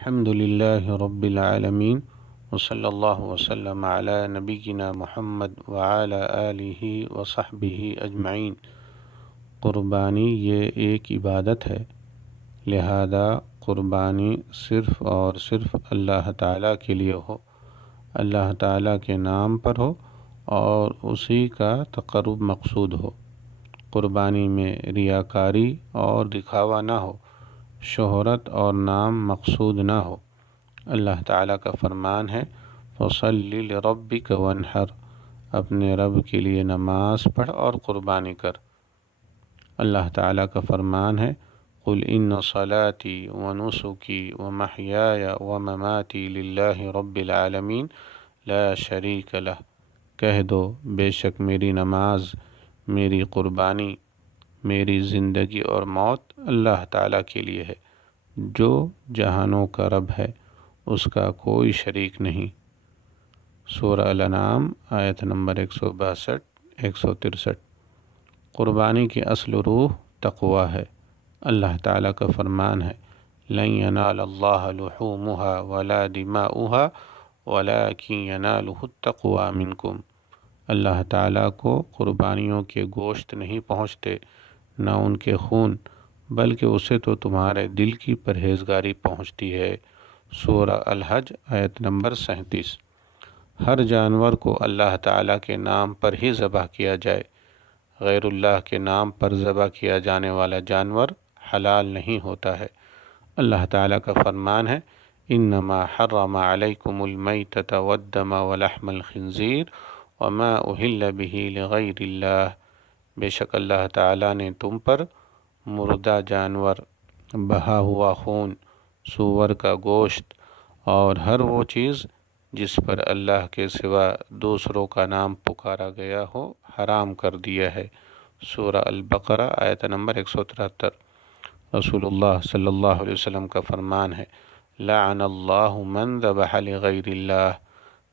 الحمد للہ رب العالمین وصلی اللہ وسلم علی نبینا محمد وعلی آلہ وصحبہ اجمعین۔ قربانی یہ ایک عبادت ہے، لہذا قربانی صرف اور صرف اللہ تعالیٰ کے لیے ہو، اللہ تعالیٰ کے نام پر ہو اور اسی کا تقرب مقصود ہو۔ قربانی میں ریاکاری اور دکھاوا نہ ہو، شہرت اور نام مقصود نہ ہو۔ اللہ تعالیٰ کا فرمان ہے فَصَلِّ لِرَبِّكَ وَانْحَرْ، اپنے رب کے لیے نماز پڑھ اور قربانی کر۔ اللہ تعالیٰ کا فرمان ہے قُلْ إِنَّ صَلَاتِي وَنُسُكِي وَمَحْيَايَ وَمَمَاتِي لِلَّهِ رَبِّ الْعَالَمِينَ لَا شَرِيكَ لَهُ، کہہ دو بے شک میری نماز، میری قربانی، میری زندگی اور موت اللہ تعالیٰ کے لیے ہے، جو جہانوں کا رب ہے، اس کا کوئی شریک نہیں۔ سورہ الانعام آیت نمبر 162 163۔ قربانی کی اصل روح تقوی ہے۔ اللہ تعالیٰ کا فرمان ہے لَن يَنَالَ اللَّهَ لُحُومُهَا وَلَا دِمَاؤُهَا وَلَكِن يَنَالُهُ التَّقْوَى مِنكُمْ، اللہ تعالیٰ کو قربانیوں کے گوشت نہیں پہنچتے، نہ ان کے خون، بلکہ اسے تو تمہارے دل کی پرہیزگاری پہنچتی ہے۔ سورہ الحج آیت نمبر 37۔ ہر جانور کو اللہ تعالیٰ کے نام پر ہی ذبح کیا جائے، غیر اللہ کے نام پر ذبح کیا جانے والا جانور حلال نہیں ہوتا ہے۔ اللہ تعالیٰ کا فرمان ہے انما حرم علیکم المیتۃ والدم ولحم الخنزیر وما اہل بہ لغیر اللہ، بے شک اللہ تعالیٰ نے تم پر مردہ جانور، بہا ہوا خون، سور کا گوشت اور ہر وہ چیز جس پر اللہ کے سوا دوسروں کا نام پکارا گیا ہو حرام کر دیا ہے۔ سورہ البقرہ آیت نمبر 173۔ رسول اللہ صلی اللہ علیہ وسلم کا فرمان ہے لعن اللہ من ذبح لغیر اللہ،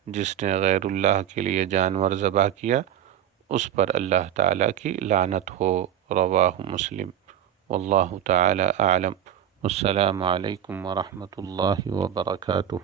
جس نے غیر اللہ کے لیے جانور ذبح کیا اس پر اللہ تعالیٰ کی لعنت ہو۔ رواہ مسلم۔ واللہ تعالی اعلم۔ السلام علیکم ورحمۃ اللہ وبرکاتہ۔